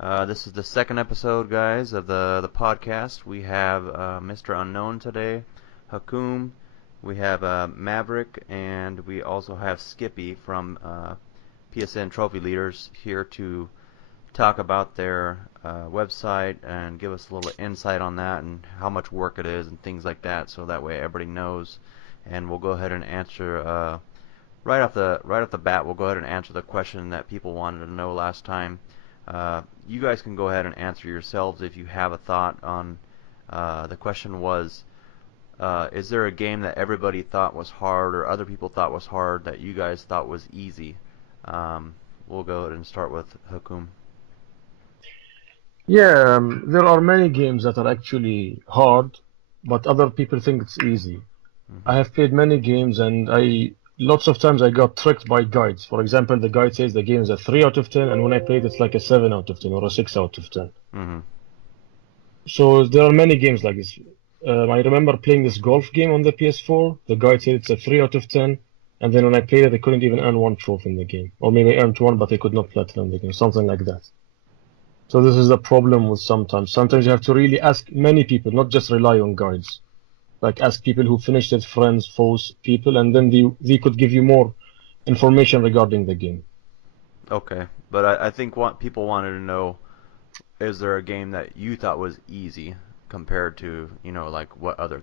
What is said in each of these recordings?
This is the second episode, guys, of the podcast. We have Mr. Unknown today, Hakoom, we have Maverick, and we also have Skippy from PSN Trophy Leaders here to talk about their website and give us a little insight on that and how much work it is and things like that, so that way everybody knows. And we'll go ahead and answer right off the bat. We'll go ahead and answer the question that people wanted to know last time. You guys can go ahead and answer yourselves if you have a thought on. The question was, is there a game that everybody thought was hard or other people thought was hard that you guys thought was easy? We'll go ahead and start with Hakoom. Yeah, there are many games that are actually hard, but other people think it's easy. I Hmm. have played many games, and I lots of times I got tricked by guides. For example, the guide says the game is a 3 out of 10, and when I played, it's like a 7 out of 10 or a 6 out of 10. Hmm. So there are many games like this. I remember playing this golf game on the PS4. The guide said it's a 3 out of 10, and then when I played it, I couldn't even earn one trophy in the game, or maybe I earned one, but I could not platinum the game, something like that. So this is the problem with sometimes. Sometimes you have to really ask many people, not just rely on guides. Like ask people who finished it, friends, foes, people, and then they could give you more information regarding the game. Okay, but I think what people wanted to know, is there a game that you thought was easy compared to, like what other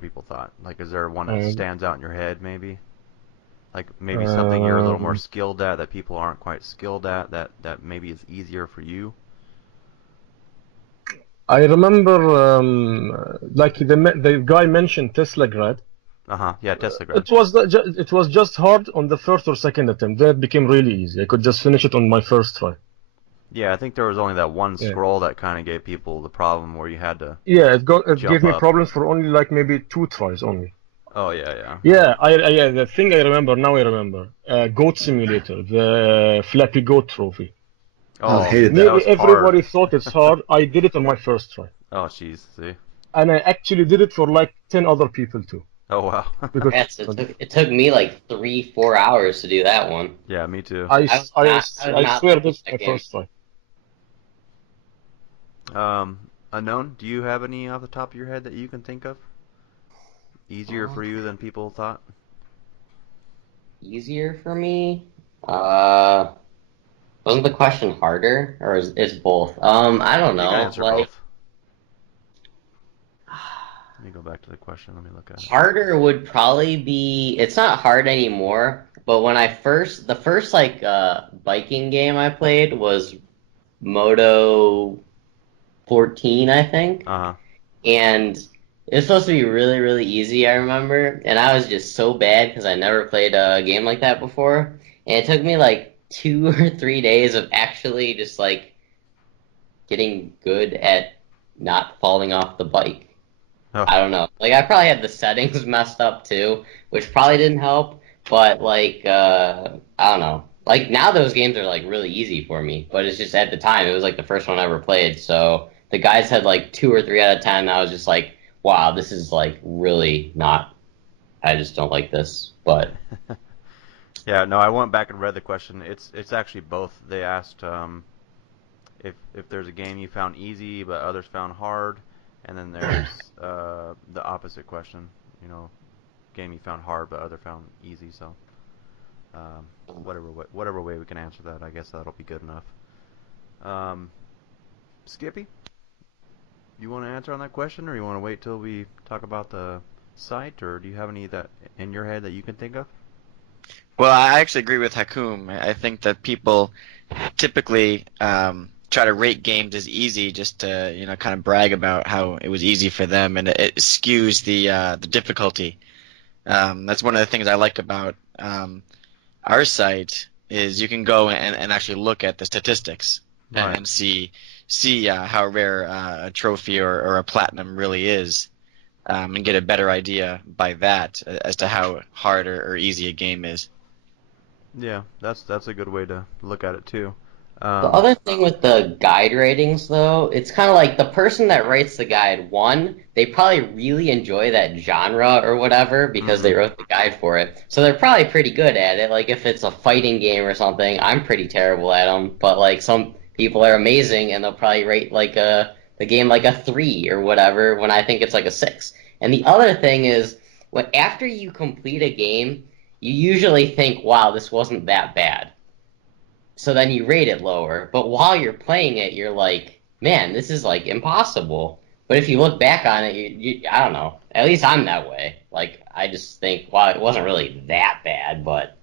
people thought? Like, is there one that And stands out in your head, maybe? Like maybe something you're a little more um, skilled at that people aren't quite skilled at that maybe is easier for you? I remember, like the guy mentioned Tesla Grad. Uh-huh. Yeah, Tesla Grad. It was just hard on the first or second attempt. Then it became really easy. I could just finish it on my first try. Yeah, I think there was only that one Yeah. scroll that kind of gave people the problem where you had to Yeah, it gave jump me up. problems for only like maybe two tries only. Oh yeah, yeah. Yeah, the thing I remember now, I remember Goat Simulator, the Flappy Goat Trophy. Oh, Oh, hated that that. Nearly was hard. everybody thought it's hard. I did it on my first try, Oh jeez, see. and I actually did it for like 10 other people too. Oh wow. Because Yes, it took me like 3-4 hours to do that one. Yeah, me too. I was not swear finished this is that my game. first try. Unknown, do you have any off the top of your head that you can think of? Easier for Um, you than people thought? Easier for me. Uh, wasn't the question harder, or is both? I don't You can know. answer Like both. Let me go back to the question. Let me look at it. harder would probably be. It's not hard anymore. But when the first like biking game I played was Moto 14, I think. Uh-huh. And it was supposed to be really, really easy, I remember. And I was just so bad because I never played a game like that before. And it took me like 2 or 3 days of actually just like getting good at not falling off the bike. Oh, I don't know. Like I probably had the settings messed up too, which probably didn't help. But like I don't know. Like now those games are like really easy for me, but it's just at the time it was like the first one I ever played. So the guys had like 2 or 3 out of 10. And I was just like, wow, this is like really not. I just don't like this. But yeah. No, I went back and read the question. It's actually both. They asked if there's a game you found easy but others found hard, and then there's the opposite question. You know, game you found hard but other found easy. So whatever way we can answer that, I guess that'll be good enough. Um, Skippy, you want to answer on that question, or you want to wait till we talk about the site, or do you have any that in your head that you can think of? Well, I actually agree with Hakoom. I think that people typically try to rate games as easy just to, kind of brag about how it was easy for them, and it skews the difficulty. That's one of the things I like about our site is you can go and actually look at the statistics Right. and see how rare a trophy or a platinum really is, and get a better idea by that as to how hard or easy a game is. Yeah, that's a good way to look at it too. the Um, other thing with the guide ratings, though, it's kind of like the person that writes the guide, one, they probably really enjoy that genre or whatever because mhm. they wrote the guide for it. So they're probably pretty good at it. Like if it's a fighting game or something, I'm pretty terrible at them. But like people are amazing, and they'll probably rate like the game like a 3 or whatever when I think it's like a 6. And the other thing is, when after you complete a game, you usually think, "Wow, this wasn't that bad." So then you rate it lower. But while you're playing it, you're like, "Man, this is like impossible." But if you look back on it, I don't know. At least I'm that way. Like I just think, "Wow, it wasn't really that bad," but.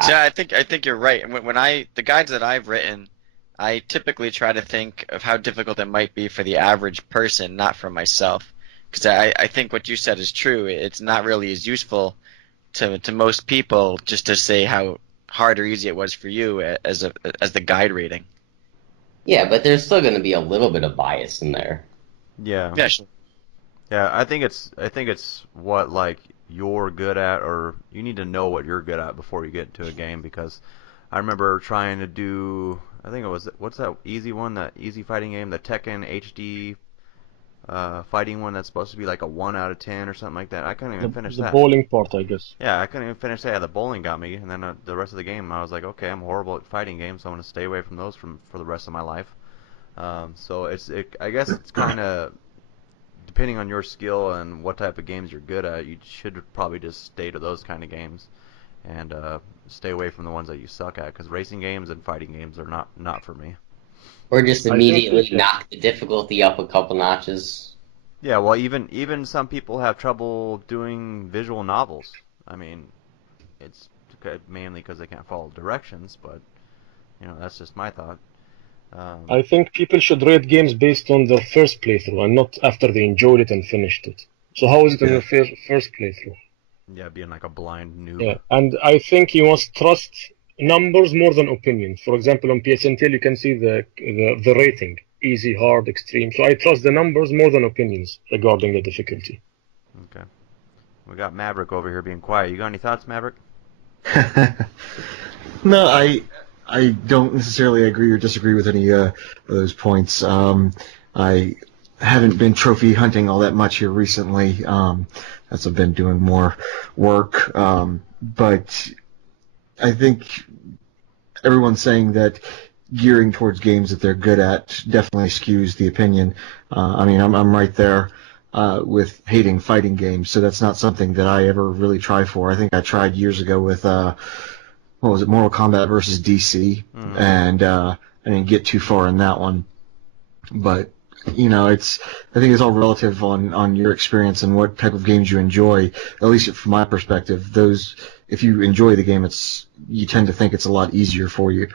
So I think you're right. And when the guides that I've written, I typically try to think of how difficult it might be for the average person, not for myself. Because I think what you said is true. It's not really as useful to most people just to say how hard or easy it was for you as the guide rating. Yeah, but there's still going to be a little bit of bias in there. Yeah. Yeah, sure. Yeah, I think it's what like you're good at, or you need to know what you're good at before you get into a game. Because I remember trying to do, I think it was, what's that easy one, that easy fighting game, the Tekken HD fighting one that's supposed to be like a 1 out of 10 or something like that. I couldn't even finish The that. bowling part, I guess. Yeah, I couldn't even finish that. The bowling got me, and then the rest of the game, I was like, okay, I'm horrible at fighting games, so I'm gonna stay away from those for the rest of my life. So I guess it's kind of depending on your skill and what type of games you're good at. You should probably just stay to those kind of games and stay away from the ones that you suck at, because racing games and fighting games are not for me. Or just I think immediately yeah. knock the difficulty up a couple notches. Yeah, well, even some people have trouble doing visual novels. I mean, it's mainly because they can't follow directions, but that's just my thought. Um, I think people should rate games based on their first playthrough and not after they enjoyed it and finished it. So how was it on Yeah. your first playthrough? yeah, being like a blind noob. Yeah, and I think you must trust numbers more than opinions. For example, on PSNTL you can see the rating, easy, hard, extreme. So I trust the numbers more than opinions regarding the difficulty. Okay. We got Maverick over here being quiet. You got any thoughts, Maverick? No, I don't necessarily agree or disagree with any of those points. I haven't been trophy hunting all that much here recently, as I've been doing more work. But I think everyone's saying that gearing towards games that they're good at definitely skews the opinion. I mean, I'm right there with hating fighting games, so that's not something that I ever really try for. I think I tried years ago with what was it, Mortal Kombat versus DC, and I didn't get too far in that one. But I think it's all relative on your experience and what type of games you enjoy. At least from my perspective, if you enjoy the game, you tend to think it's a lot easier for you.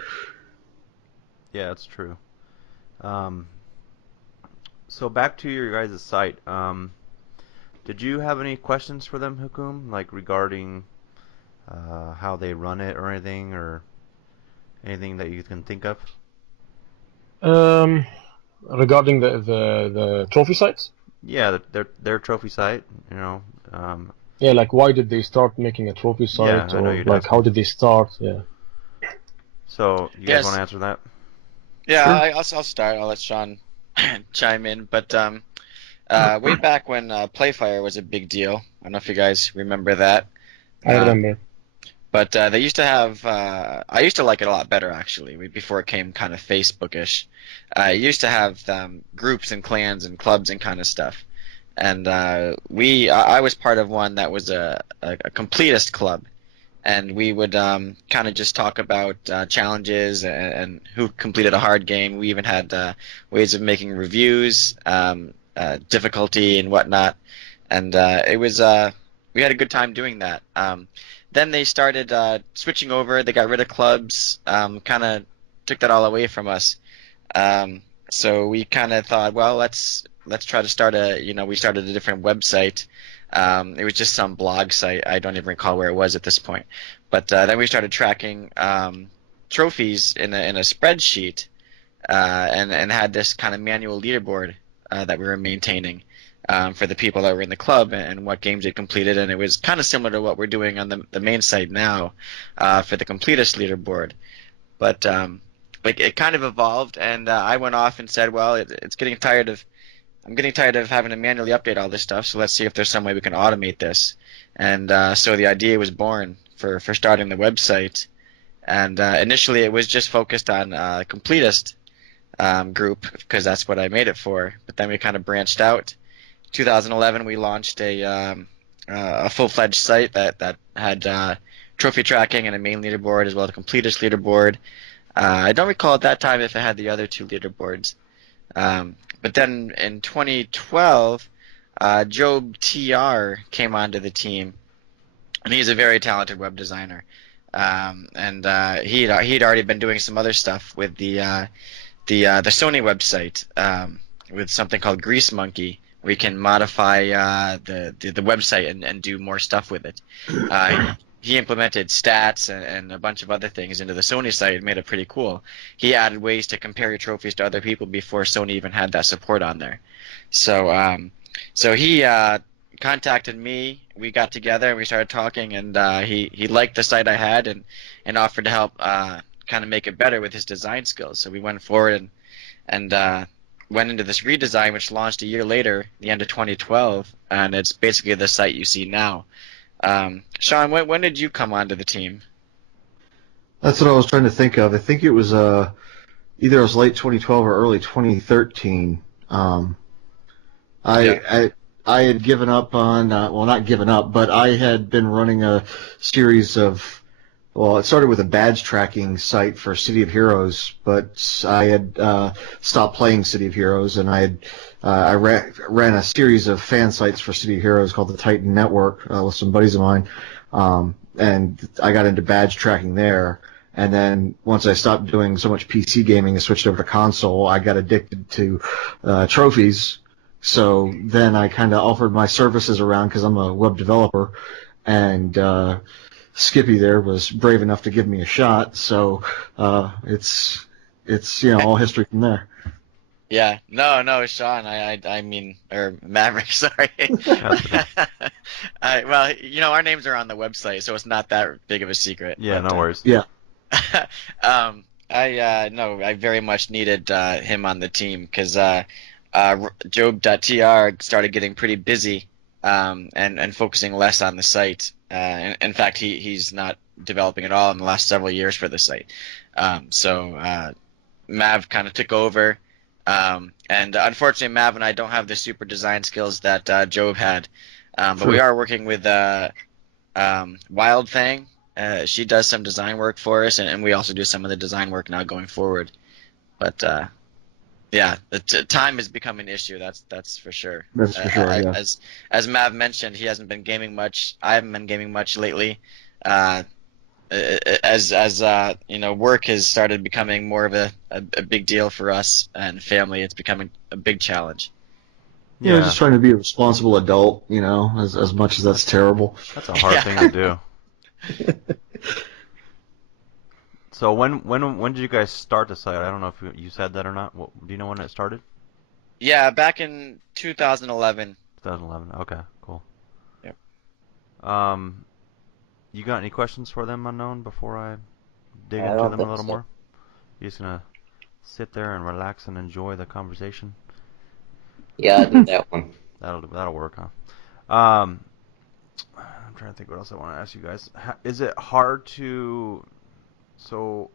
Yeah, that's true. So back to your guys' site. Did you have any questions for them, Hakoom, like regarding how they run it or anything that you can think of? Regarding the trophy sites? Yeah, their trophy site. Yeah, like why did they start making a trophy Yeah, site, I know or you'd like ask how me. did they start? Yeah. So you guys Yes. want to answer that? Yeah, Sure. I'll start. I'll let Sean chime in. But way back when Playfire was a big deal, I don't know if you guys remember that. I Um, remember. but they used to have. I used to like it a lot better actually, before it came kind of Facebookish. It used to have groups and clans and clubs and kind of stuff. And I was part of one that was a completist club, and we would kind of just talk about challenges and who completed a hard game. We even had ways of making reviews, difficulty and whatnot, and it was we had a good time doing that. Then they started switching over. They got rid of clubs, kind of took that all away from us. So we kind of thought, well, let's try to start we started a different website. It was just some blog site. I don't even recall where it was at this point. But then we started tracking trophies in a spreadsheet, and had this kind of manual leaderboard that we were maintaining for the people that were in the club and what games they completed. And it was kind of similar to what we're doing on the main site now for the completist leaderboard. But it kind of evolved, and I went off and said, well, I'm getting tired of having to manually update all this stuff, so let's see if there's some way we can automate this. And so the idea was born for starting the website. And initially it was just focused on completist group because that's what I made it for. But then we kind of branched out. 2011 we launched a full-fledged site that had trophy tracking and a main leaderboard as well as a completist leaderboard. I don't recall at that time if it had the other two leaderboards. But then in 2012, Job TR came onto the team, and he's a very talented web designer. And he'd already been doing some other stuff with the Sony website with something called Grease Monkey, where you can modify the website and do more stuff with it. He implemented stats and a bunch of other things into the Sony site and made it pretty cool. He added ways to compare your trophies to other people before Sony even had that support on there. So he contacted me. We got together and we started talking, and he liked the site I had and offered to help kind of make it better with his design skills. So we went forward and went into this redesign, which launched a year later, the end of 2012, and it's basically the site you see now. Sean, when did you come onto the team? That's what I was trying to think of. I think it was either it was late 2012 or early 2013. I had given up on well, not given up, but I had been running a series of, well, it started with a badge tracking site for City of Heroes, but I had stopped playing City of Heroes, and I ran a series of fan sites for City of Heroes called the Titan Network with some buddies of mine, and I got into badge tracking there. And then once I stopped doing so much PC gaming and switched over to console, I got addicted to trophies. So then I kind of offered my services around because I'm a web developer, and Skippy there was brave enough to give me a shot. So it's all history from there. Yeah, no, Sean. I mean, or Maverick. Sorry. Well, our names are on the website, so it's not that big of a secret. Yeah, but, no worries. Yeah. I very much needed him on the team because Job.tr started getting pretty busy and focusing less on the site. In fact, he's not developing at all in the last several years for the site. So Mav kind of took over. And unfortunately, Mav and I don't have the super design skills that Job had. But we are working with Wild Thing. She does some design work for us, and we also do some of the design work now going forward. But yeah, time has become an issue. That's for sure. That's for sure. Yeah. As Mav mentioned, he hasn't been gaming much. I haven't been gaming much lately. As work has started becoming more of a big deal for us and family. It's becoming a big challenge. Yeah, just trying to be a responsible adult. As much as that's terrible. That's a hard thing to do. So when did you guys start the site? I don't know if you said that or not. Do you know when it started? Yeah, back in 2011. 2011. Okay, cool. Yep. You got any questions for them, Unknown, before I dig into them a little more? You just gonna sit there and relax and enjoy the conversation? Yeah, I'll do that one. That'll work, huh? I'm trying to think what else I want to ask you guys. Is it hard to? So,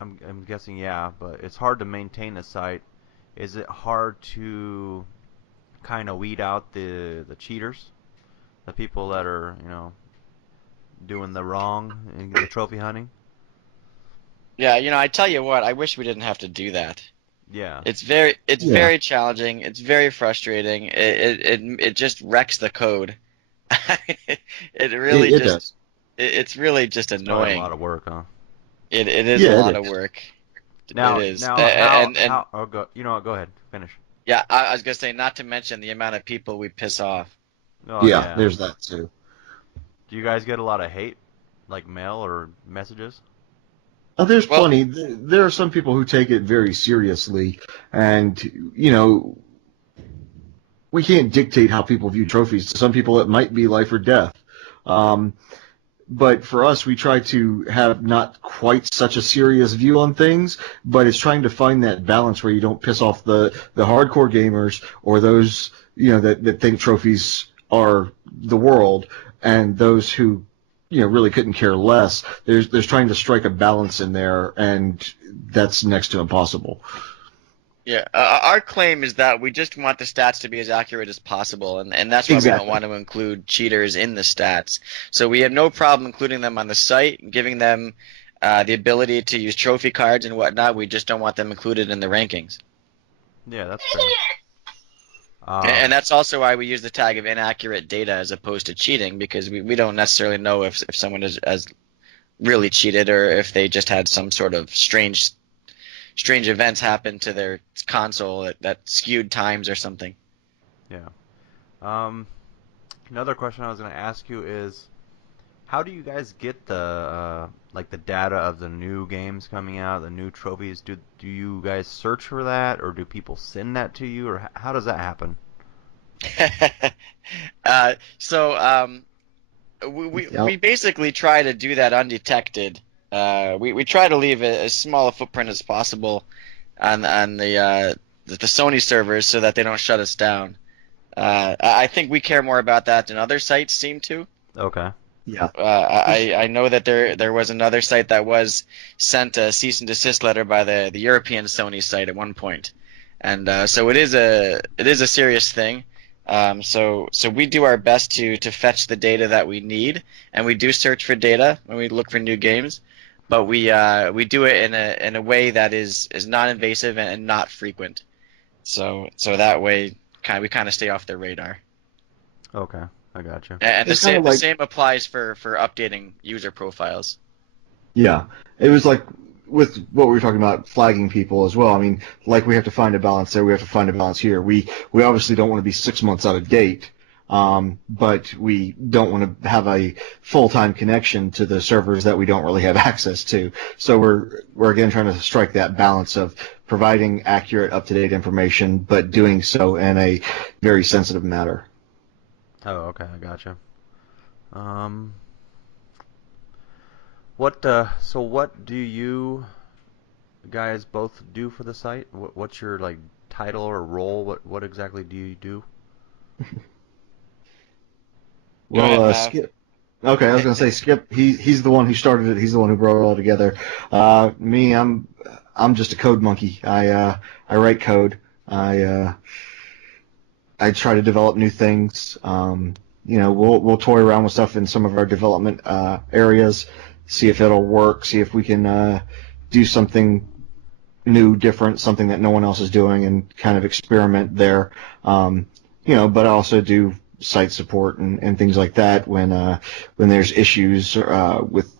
I'm guessing yeah, but it's hard to maintain a site. Is it hard to kind of weed out the cheaters, the people that are doing the wrong in the trophy hunting? Yeah, I tell you what, I wish we didn't have to do that. Yeah. It's very challenging. It's very frustrating. It just wrecks the code. It really does. It's really just annoying. It's a lot of work, huh? It is a lot of work. Now, it is. Go ahead, finish. Yeah, I was gonna say, not to mention the amount of people we piss off. Oh, yeah, there's that too. Do you guys get a lot of hate, like mail or messages? There's plenty. There are some people who take it very seriously, and we can't dictate how people view trophies. To some people, it might be life or death. But for us, we try to have not quite such a serious view on things, but it's trying to find that balance where you don't piss off the hardcore gamers or those that think trophies are the world, and those who really couldn't care less. There's trying to strike a balance in there, and that's next to impossible. Yeah, our claim is that we just want the stats to be as accurate as possible, and that's why we Exactly. don't want to include cheaters in the stats. So we have no problem including them on the site, giving them the ability to use trophy cards and whatnot. We just don't want them included in the rankings. Yeah, that's fair. And that's also why we use the tag of inaccurate data as opposed to cheating, because we don't necessarily know if someone has really cheated or if they just had some sort of strange events happen to their console that skewed times or something. Yeah. Another question I was going to ask you is, how do you guys get the like the data of the new games coming out, the new trophies? Do you guys search for that, or do people send that to you, or how does that happen? We basically try to do that undetected. We try to leave as small a footprint as possible on the Sony servers so that they don't shut us down. I think we care more about that than other sites seem to. Okay. Yeah. I know that there was another site that was sent a cease and desist letter by the European Sony site at one point, and so it is a serious thing. So we do our best to fetch the data that we need, and we do search for data when we look for new games, but we do it in a way that is non-invasive and not frequent. So that way we kind of stay off their radar. Okay, I gotcha. And It's the kinda like- same applies for updating user profiles. Yeah, it was like with what we were talking about, flagging people as well. I mean, like we have to find a balance there, we have to find a balance here. We obviously don't want to be 6 months out of date, but we don't want to have a full-time connection to the servers that we don't really have access to. So we're again trying to strike that balance of providing accurate, up-to-date information, but doing so in a very sensitive manner. Oh, okay, I gotcha. So what do you guys both do for the site? What's your like title or role? What exactly do you do? Go ahead, Mav. Skip. Okay, I was gonna say Skip. He's the one who started it. He's the one who brought it all together. Me, I'm just a code monkey. I write code. I try to develop new things. We'll toy around with stuff in some of our development areas, see if it'll work, see if we can do something new, different, something that no one else is doing, and kind of experiment there. But I also do site support and things like that when there's issues with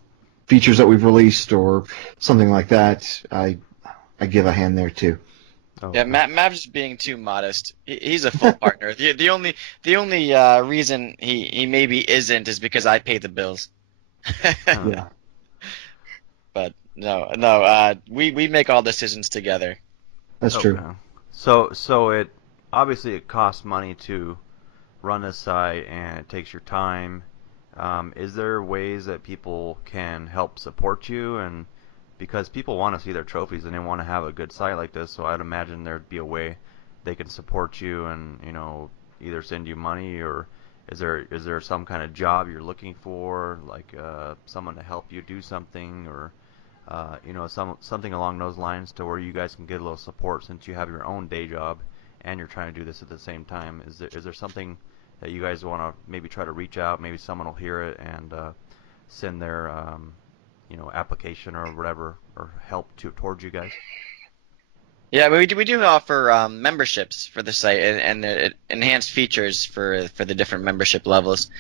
features that we've released or something like that. I give a hand there too. Oh, Yeah, okay. Mav's just being too modest. He's a full partner. The only reason he maybe isn't is because I pay the bills. Yeah. But no, we make all decisions together. That's Okay. true. So it obviously it costs money to run this site, and it takes your time. Is there ways that people can help support you? And because people want to see their trophies and they want to have a good site like this, so I'd imagine there'd be a way they can support you and either send you money, or is there some kind of job you're looking for, like someone to help you do something, or something along those lines, to where you guys can get a little support since you have your own day job and you're trying to do this at the same time. Is there something that you guys want to maybe try to reach out? Maybe someone will hear it and send their application or whatever, or help towards you guys. Yeah, but we do offer memberships for the site and enhanced features for the different membership levels.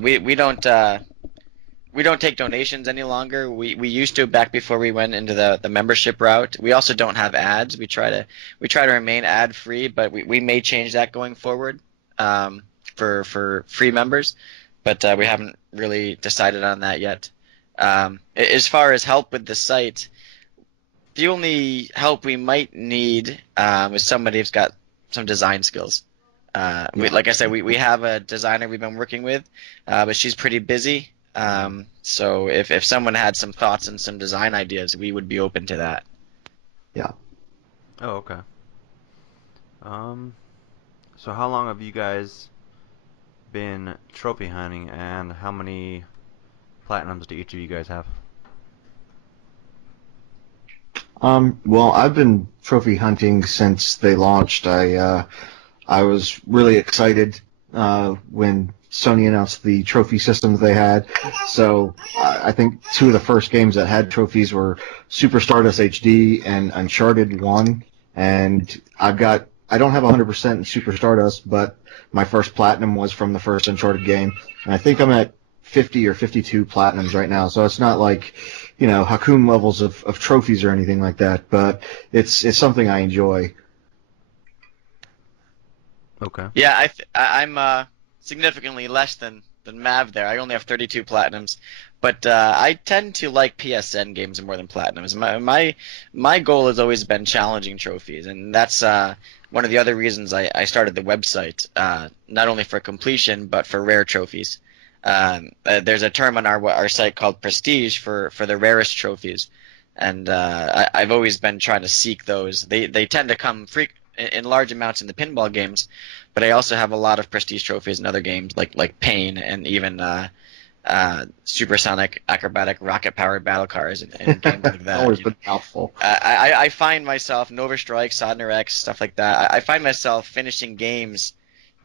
We don't take donations any longer. We used to back before we went into the membership route. We also don't have ads. We try to remain ad free, but we may change that going forward for free members, but we haven't really decided on that yet. As far as help with the site, the only help we might need is somebody who's got some design skills. Like I said, we have a designer we've been working with, but she's pretty busy. So if someone had some thoughts and some design ideas, we would be open to that. Yeah. Oh, okay. So how long have you guys been trophy hunting, and how many platinums do each of you guys have? Well, I've been trophy hunting since they launched. I was really excited when Sony announced the trophy systems they had. So I think two of the first games that had trophies were Super Stardust HD and Uncharted 1. And I don't have 100% in Super Stardust, but my first platinum was from the first Uncharted game. And I think I'm at 50 or 52 platinums right now. So it's not like, Hakoom levels of trophies or anything like that, but it's something I enjoy. Okay. Yeah, I'm significantly less than Mav there. I only have 32 platinums, but I tend to like PSN games more than platinums. My goal has always been challenging trophies, and that's one of the other reasons I started the website, not only for completion but for rare trophies. There's a term on our site called prestige for the rarest trophies, and I've always been trying to seek those. They tend to come in large amounts in the pinball games, but I also have a lot of prestige trophies in other games like Pain and even supersonic, acrobatic, rocket-powered battle cars and games like that. Always been helpful. I find myself Nova Strike, Sodner X, stuff like that. I find myself finishing games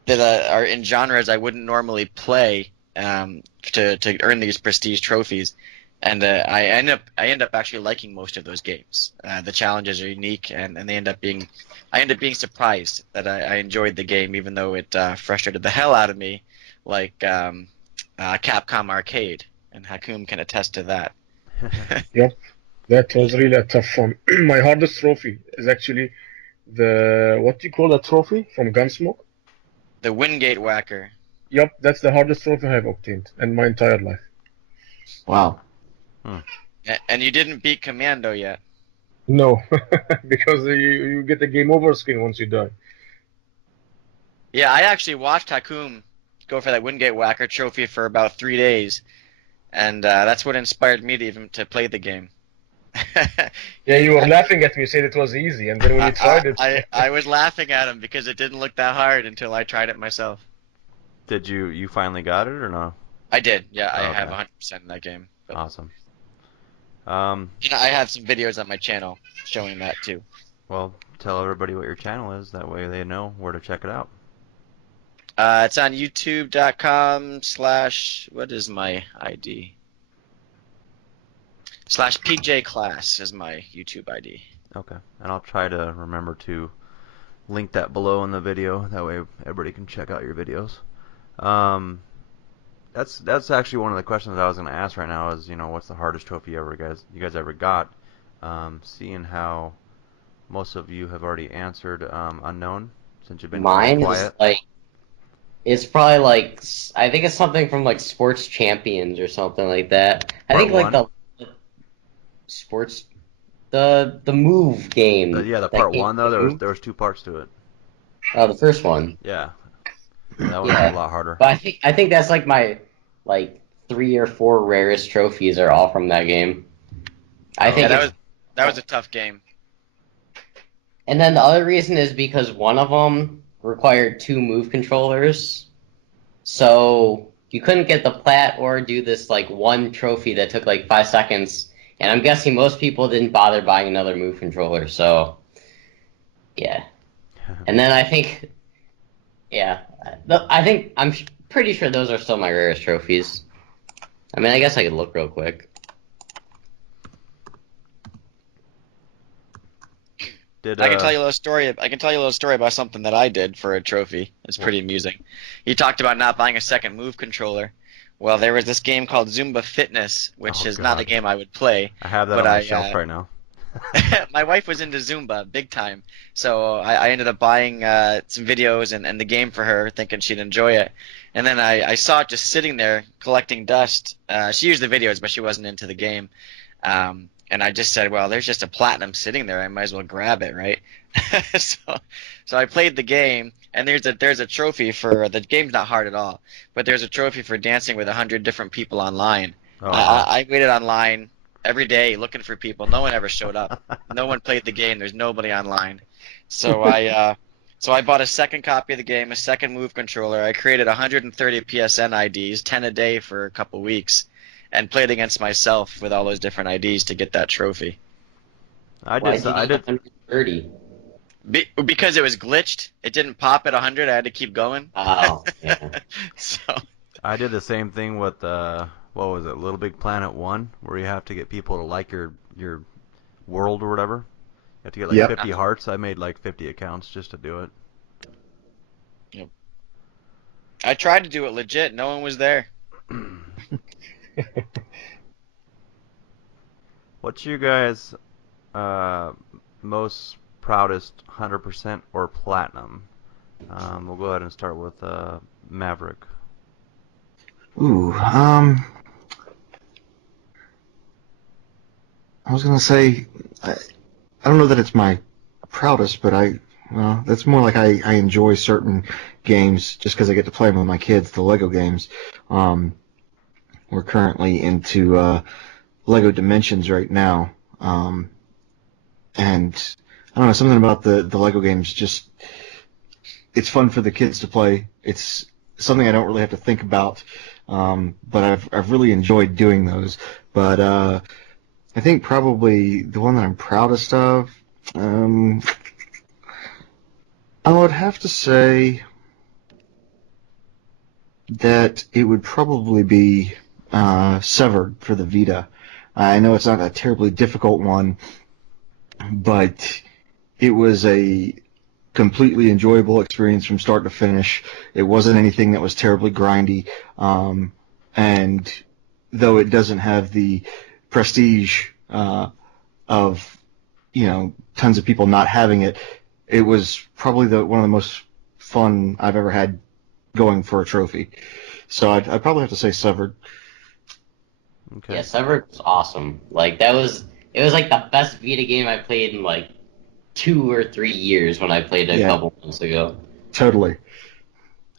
that are in genres I wouldn't normally play to earn these prestige trophies, and I end up actually liking most of those games. The challenges are unique, and I end up being surprised that I enjoyed the game, even though it frustrated the hell out of me, like Capcom Arcade, and Hakoom can attest to that. Yep, that was really a tough one. My hardest trophy is actually what do you call that trophy from Gunsmoke? The Wingate Whacker. Yep, that's the hardest trophy I've obtained in my entire life. Wow. And you didn't beat Commando yet. No, because you get the game over screen once you die. Yeah, I actually watched Hakoom go for that Wingate Whacker trophy for about 3 days, and that's what inspired me to play the game. Yeah, you were laughing at me, saying it was easy, and then when you tried it... I was laughing at him because it didn't look that hard until I tried it myself. Did you finally got it or no? I did, yeah. I Okay. have 100% in that game. But, Awesome. I have some videos on my channel showing that too. Well, tell everybody what your channel is. That way they know where to check it out. It's on youtube.com/ what is my ID? /PJClass is my YouTube ID. Okay. And I'll try to remember to link that below in the video. That way everybody can check out your videos. That's actually one of the questions I was going to ask right now is, what's the hardest trophy you guys ever got? Seeing how most of you have already answered unknown, since you've been Mine quiet. is it's probably I think it's something from Sports Champions or something like that. I think Part the sports, the move game. Yeah, the that part came one though. through. There was two parts to it. Oh, the first one. Yeah, that was Yeah. a lot harder. But I think that's my 3 or 4 rarest trophies are all from that game. I think that was a tough game. And then the other reason is because one of them required 2 move controllers, so you couldn't get the plat or do this one trophy that took 5 seconds. And I'm guessing most people didn't bother buying another move controller. So yeah. And then I think, I'm pretty sure those are still my rarest trophies. I mean, I guess I could look real quick. I can tell you a little story. I can tell you a little story about something that I did for a trophy. It's pretty amusing. You talked about not buying a second move controller. Well, there was this game called Zumba Fitness, which is not a game I would play. I have that on my shelf right now. My wife was into Zumba big time, so I ended up buying some videos and the game for her, thinking she'd enjoy it. And then I saw it just sitting there collecting dust. She used the videos, but she wasn't into the game. And I just said, well, there's just a platinum sitting there. I might as well grab it, right? So I played the game, and there's a trophy for the game's not hard at all, but there's a trophy for dancing with 100 different people online. Oh, I waited online every day looking for people. No one ever showed up. No one played the game. There's nobody online. So I bought a second copy of the game, a second move controller. I created 130 PSN IDs, 10 a day for a couple weeks. and played against myself with all those different IDs to get that trophy. I Why did. did you I need did. 130? Because it was glitched. It didn't pop at 100. I had to keep going. Oh, yeah. So I did the same thing with what was it, Little Big Planet 1, where you have to get people to like your world or whatever. You have to get like Yep. 50 hearts. I made like 50 accounts just to do it. I tried to do it legit. No one was there. What's you guys' most proudest 100% or platinum? We'll go ahead and start with Maverick. Ooh, I was gonna say, I don't know that it's my proudest, but well, that's more like I enjoy certain games just because I get to play them with my kids, the Lego games. We're currently into Lego Dimensions right now, and I don't know, something about the Lego games just, it's fun for the kids to play. It's something I don't really have to think about, but I've really enjoyed doing those. But I think probably the one that I'm proudest of, I would have to say that it would probably be Severed for the Vita. I know it's not a terribly difficult one, but it was a completely enjoyable experience from start to finish. It wasn't anything that was terribly grindy, and though it doesn't have the prestige of, tons of people not having it, it was probably one of the most fun I've ever had going for a trophy. So I'd probably have to say Severed. Okay. Yeah, Severed was awesome. Like it was like the best Vita game I played in like 2 or 3 years when I played it a couple months ago. Totally.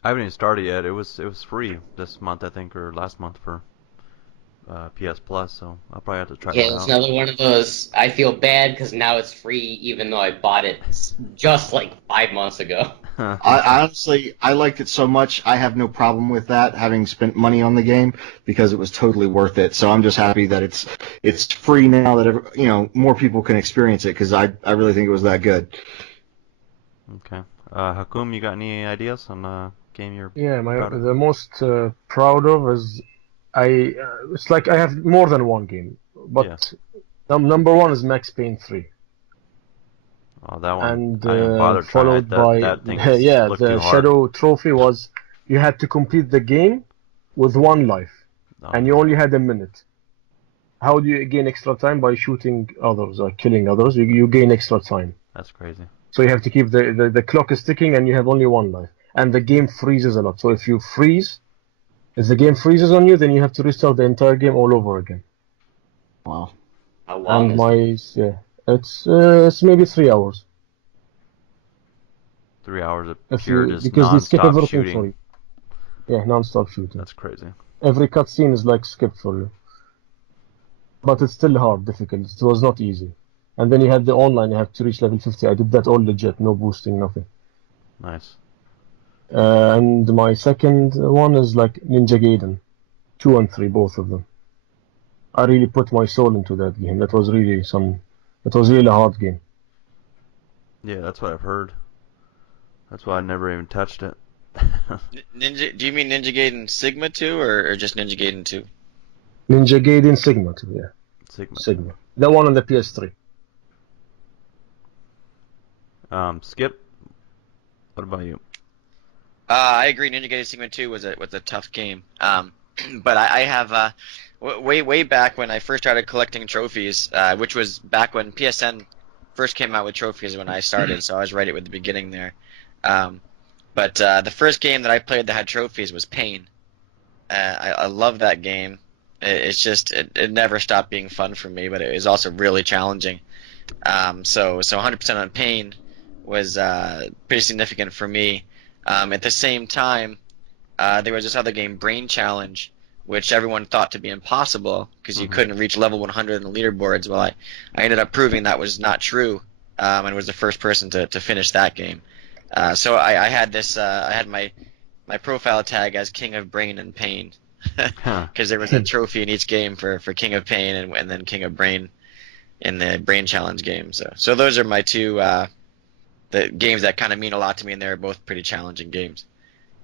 I haven't even started yet. It was free this month, I think, or last month for PS Plus, so I'll probably have to try Yeah, that it's out. another one of those. I feel bad because now it's free, even though I bought it just like 5 months ago. I honestly, I liked it so much, I have no problem with that, having spent money on the game, because it was totally worth it. So I'm just happy that it's free now, that more people can experience it, because I really think it was that good. Okay. Hakoom, you got any ideas on a game you're Yeah, proud of? the most proud of is it's like I have more than one game, but number one is Max Payne 3. Oh, that one. And I didn't bother trying followed it. by That thing yeah, looked the too hard. Shadow Trophy was you had to complete the game with 1 life, and you only had a minute. How do you gain extra time? By shooting others or killing others. You gain extra time. That's crazy. So you have to keep the clock is ticking, and you have only 1 life. And the game freezes a lot. So if the game freezes on you, then you have to restart the entire game all over again. Wow. How long is it? It's maybe 3 hours. 3 hours of If pure you just because they skip non-stop everything shooting. for you. Yeah, non-stop shooting. That's crazy. Every cutscene is like skipped for you. But it's still hard, difficult. It was not easy. And then you had the online, you have to reach level 50. I did that all legit, no boosting, nothing. Nice. And my second one is like Ninja Gaiden. 2 and 3, both of them. I really put my soul into that game. It was really a hard game. Yeah, that's what I've heard. That's why I never even touched it. Ninja? Do you mean Ninja Gaiden Sigma 2 or just Ninja Gaiden 2? Ninja Gaiden Sigma 2, yeah. Sigma. The one on the PS3. Skip, what about you? I agree. Ninja Gaiden Sigma 2 was a tough game. But I have way back when I first started collecting trophies, which was back when PSN first came out with trophies when I started, so I was right at the beginning there. But the first game that I played that had trophies was Pain. I love that game. It's just it never stopped being fun for me, but it was also really challenging. So 100% on Pain was pretty significant for me. At the same time, there was this other game, Brain Challenge, which everyone thought to be impossible because you couldn't reach level 100 in the leaderboards. Well, I ended up proving that was not true, and was the first person to finish that game. So I had this. I had my profile tag as King of Brain and Pain. Huh. because there was a trophy in each game for King of Pain and then King of Brain in the Brain Challenge game. So those are my two the games that kind of mean a lot to me, and they're both pretty challenging games.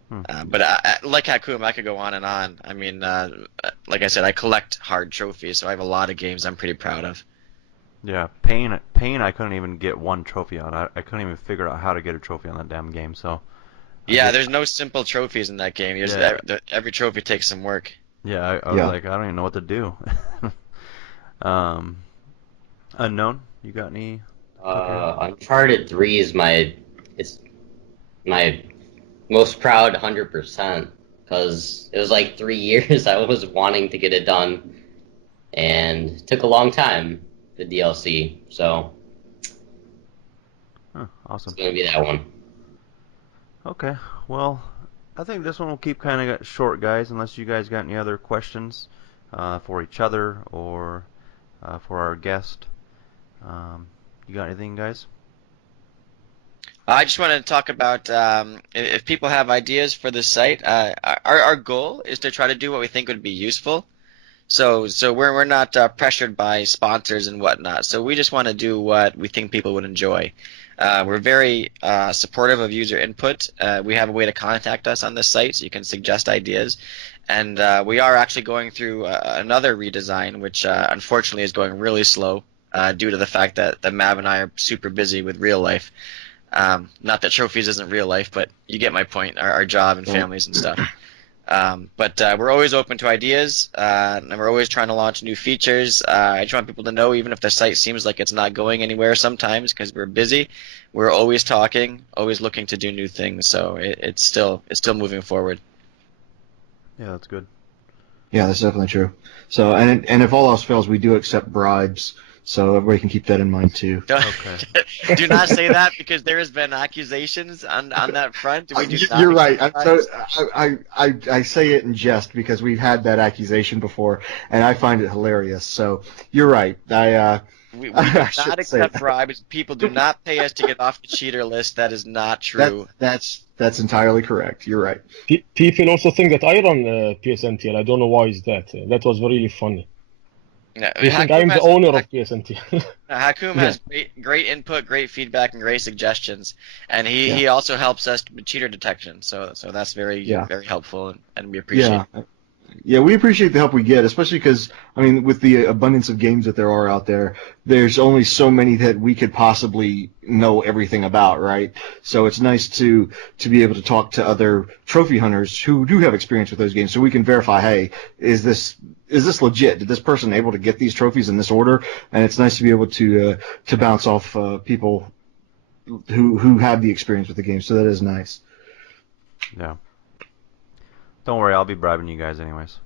But like Hakoom, I could go on and on. I mean, like I said, I collect hard trophies, so I have a lot of games I'm pretty proud of. Yeah, Pain. I couldn't even get one trophy on. I couldn't even figure out how to get a trophy on that damn game. So. Yeah, there's no simple trophies in that game. Every trophy takes some work. Yeah, I was like, I don't even know what to do. Unknown, you got any? Uncharted 3 is my most proud 100% because it was like 3 years I was wanting to get it done, and it took a long time, the DLC. So Awesome. it's gonna be that one. Okay, well, I think this one will keep kind of short, guys, unless you guys got any other questions for each other or for our guest. You got anything, guys? I just wanted to talk about if people have ideas for the site. Our goal is to try to do what we think would be useful. So we're not pressured by sponsors and whatnot. So we just want to do what we think people would enjoy. We're very supportive of user input. We have a way to contact us on the site, so you can suggest ideas. And we are actually going through another redesign, which unfortunately is going really slow due to the fact that Mav and I are super busy with real life. Not that trophies isn't real life, but you get my point, our job and families and stuff. But we're always open to ideas, and we're always trying to launch new features. I just want people to know, even if the site seems like it's not going anywhere sometimes because we're busy, we're always talking, always looking to do new things. So it's still moving forward. Yeah, that's good. Yeah, that's definitely true. So, and if all else fails, we do accept bribes, so everybody can keep that in mind too. Okay. Do not say that, because there has been accusations on that front. We do not You're right. accept bribes. I say it in jest because we've had that accusation before, and I find it hilarious. So you're right. We do I not shouldn't say accept that. bribes. People do not pay us to get off the cheater list. That is not true. That's entirely correct. You're right. People also think that I run PSNTL. I don't know why is that. That was really funny. Yeah, They think I'm the owner of PSNTL. Hakoom has great input, great feedback, and great suggestions, and he also helps us with cheater detection. So that's very helpful, and we appreciate it. Yeah, we appreciate the help we get, especially because, I mean, with the abundance of games that there are out there, there's only so many that we could possibly know everything about, right? So it's nice to be able to talk to other trophy hunters who do have experience with those games, so we can verify, hey, is this legit? Did this person able to get these trophies in this order? And it's nice to be able to bounce off people who have the experience with the game. So that is nice. Yeah. Don't worry, I'll be bribing you guys anyways.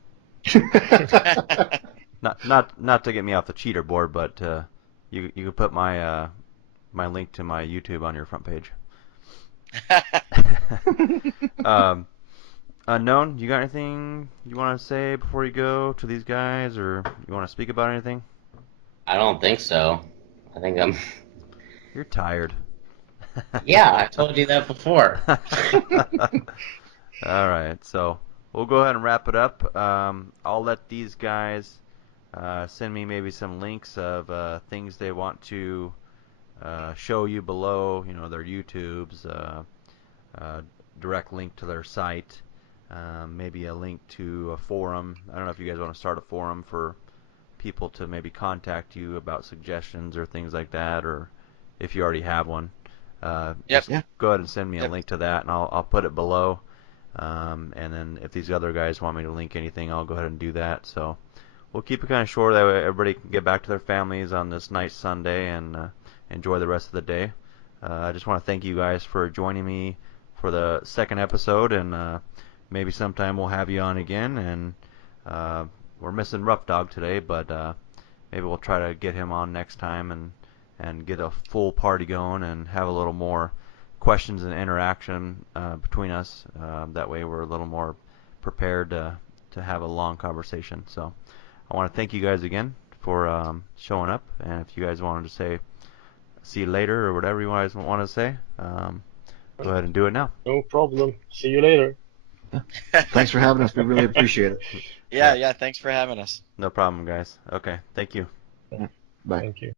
Not to get me off the cheater board, but you can put my my link to my YouTube on your front page. Unknown, you got anything you want to say before you go to these guys, or you want to speak about anything? I don't think so. I think I'm. You're tired. Yeah, I told you that before. All right, so we'll go ahead and wrap it up. I'll let these guys send me maybe some links of things they want to show you below, you know, their YouTubes, direct link to their site, maybe a link to a forum. I don't know if you guys want to start a forum for people to maybe contact you about suggestions or things like that, or if you already have one. Just go ahead and send me a link to that, and I'll put it below. And then if these other guys want me to link anything, I'll go ahead and do that. So we'll keep it kind of short. That way everybody can get back to their families on this nice Sunday and enjoy the rest of the day. I just want to thank you guys for joining me for the second episode, and maybe sometime we'll have you on again. And we're missing Rough Dog today, but maybe we'll try to get him on next time and get a full party going and have a little more questions and interaction between us. That way we're a little more prepared to have a long conversation. So I want to thank you guys again for showing up, and if you guys wanted to say see you later or whatever you guys want to say, go ahead and do it now. No problem. See you later. Thanks for having us. We really appreciate it. Yeah, thanks for having us. No problem, guys. Okay, thank you. Bye. Thank you.